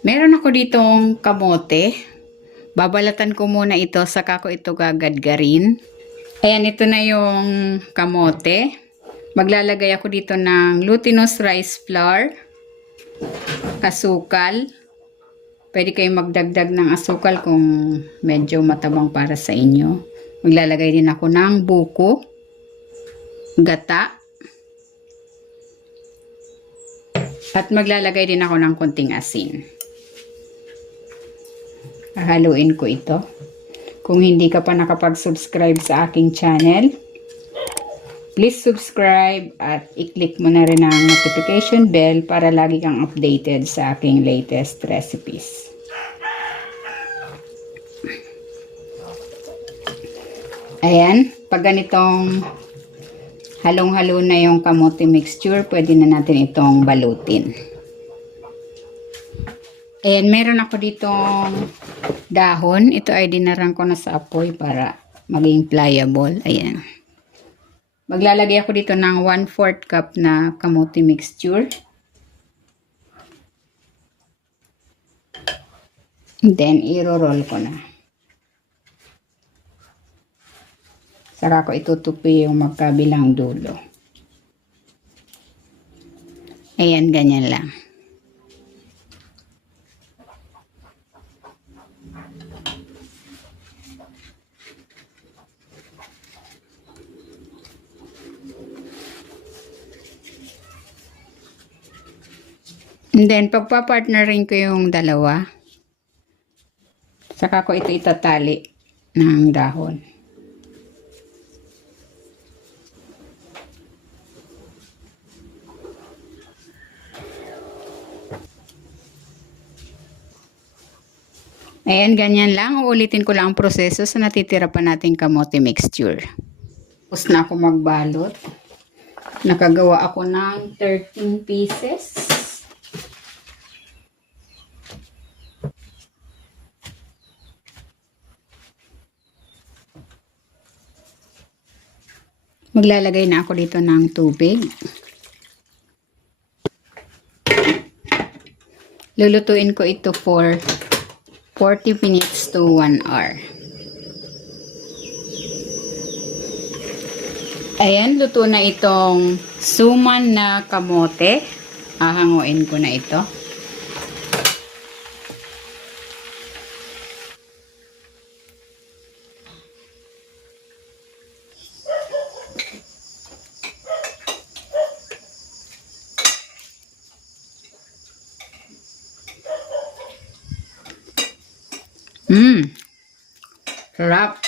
Meron ako ditong kamote. Babalatan ko muna ito, saka ko ito gagadgarin. Ayan, ito na yung kamote. Maglalagay ako dito ng glutinous rice flour, asukal. Pwede kayong magdagdag ng asukal kung medyo matabang para sa inyo. Maglalagay din ako ng buko, gata, at maglalagay din ako ng konting asin. Haluin ko ito. Kung hindi ka pa nakapag-subscribe sa aking channel, please subscribe at i-click mo na rin ang notification bell para lagi kang updated sa aking latest recipes. Ayan, pag ganitong halong-halo na yung kamote mixture, pwede na natin itong balutin. Ayan, meron ako ditong dahon. Ito ay dinarang ko na sa apoy para maging pliable. Ayan. Maglalagay ako dito ng 1/4 cup na kamote mixture. Then, i-roll ko na. Saka ko itutupi yung magkabilang dulo. Ayan, ganyan lang. And then, pagpapartnerin ko yung dalawa, saka ko ito itatali ng dahon. Ayan, ganyan lang. Uulitin ko lang ang proseso sa natitira pa nating kamote mixture. Tapos na ako magbalot. Nakagawa ako ng 13 pieces. Maglalagay na ako dito ng tubig. Lulutuin ko ito for 40 minutes to 1 hour. Ayan, luto na itong suman na kamote. Hahanguin ko na ito. Sarap.